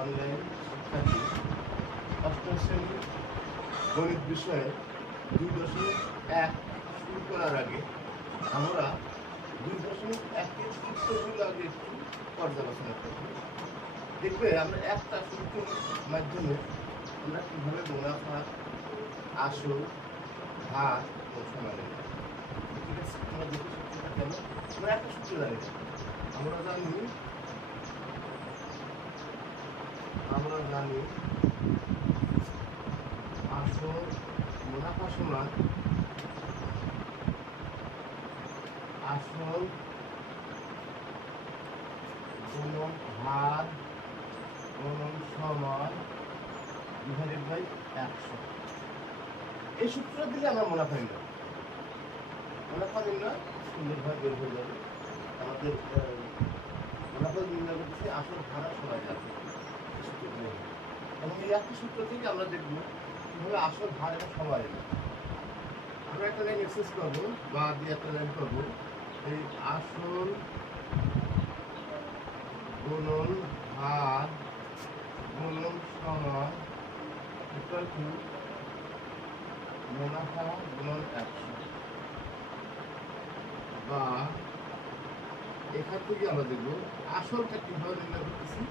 Online শিক্ষার্থী অষ্টম শ্রেণী গণিত বিষয়ে 2.1 শুরু করার আগে আমরা 2.1-এর সূত্রগুলো আগে একটু পর্যালোচনা করব। দেখবে আমরা একটা সূত্রের মাধ্যমে আমরা কীভাবে মুনাফা, আসল, হার ও সমান, ঠিক আছে? আমরা দেখি সূত্রটা কেন। আমরা একটা সূত্র জানি, আমরা জানি আসল মুনাফা সমান আসল গুণন হার গুণন সমান ডিভাইডেড বাই 100। এই সূত্রটা দিলে আমরা মুনাফা নির্ণয় সুন্দরভাবে বের হয়ে যাবে। আমাদের মুনাফা নির্ণয় করতে আসল ভাড়া সবাই যাবে এবং এই একটি সূত্র থেকে আমরা দেখব কীভাবে আসল ভার এবং সময় এলো। আমরা একটা লাইন এক্সেস করবো বা দিয়ে একটা লাইন করবো, এই আসল গুণন হার গুণন সময় ইকুয়াল টু মুনাফা গুণন 100, বা এখান থেকে আমরা দেখবো আসলটা কীভাবে নির্ণয় করতেছি।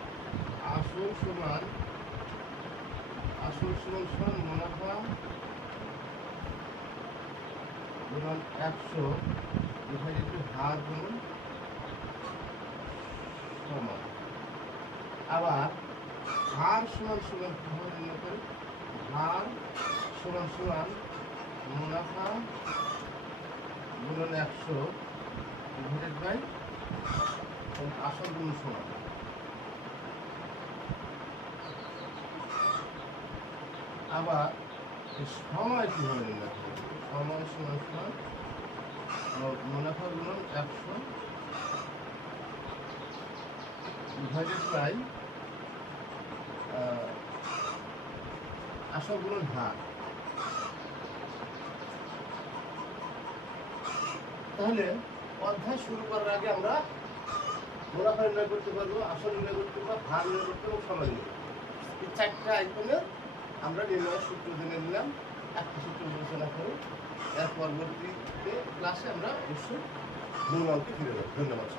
আসল সমান মুনাফা গুণন 100 ডিভাইডেড বাই হার গুণন সমান। আবার হার সমান কীভাবে নির্ণয় করি? হার সমান মুনাফা গুণন 100 ডিভাইডেড বাই আসল গুণ সমান। আবার সময় কীভাবে নির্ণয় করব? সময় সমান মুনাফা গুণন 100 ডিভাইডেড বাই আসল গুণন হার। তাহলে অধ্যায় শুরু করার আগে আমরা মুনাফা নির্ণয় করতে পারবো, আসল নির্ণয় করতে পারবো, হার নির্ণয় করতে পারবো, সময় নির্ণয়। এই চারটা আইকনের আমরা নির্ণয়ের সূত্র জেনে নিলাম। একটা সূত্র বিবেচনা করে এর পরবর্তীতে ক্লাসে আমরা অবশ্যই মূল অঙ্কে ফিরে যাবো। ধন্যবাদ।